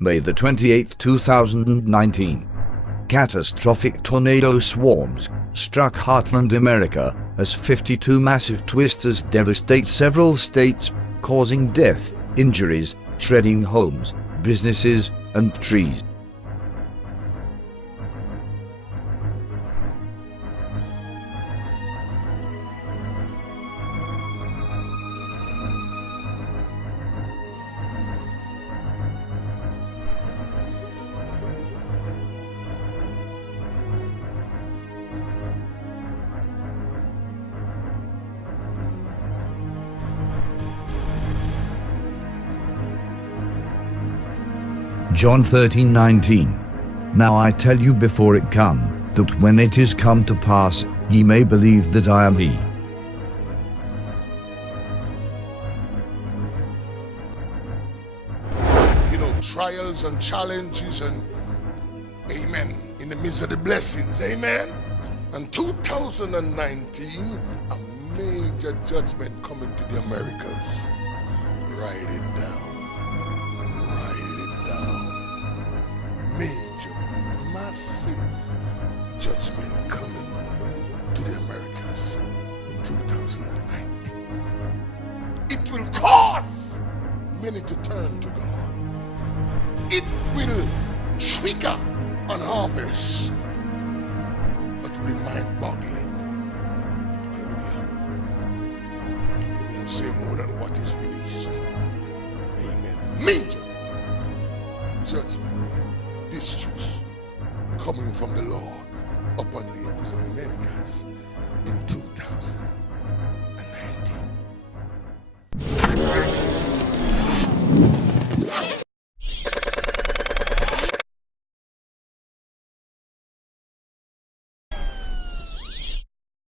May the 28th, 2019. Catastrophic tornado swarms struck Heartland, America, as 52 massive twisters devastate several states, causing death, injuries, shredding homes, businesses, and trees. John 13:19. Now I tell you before it come, that when it is come to pass, ye may believe that I am he. Trials and challenges and amen, in the midst of the blessings, amen. And 2019, a major judgment coming to the Americas. Write it down. Major, massive judgment coming to the Americas in 2019. It will cause many to turn to God. It will trigger an harvest that will be mind-boggling. Hallelujah. We won't say more than what is released. Amen. Major judgment, distress coming from the Lord.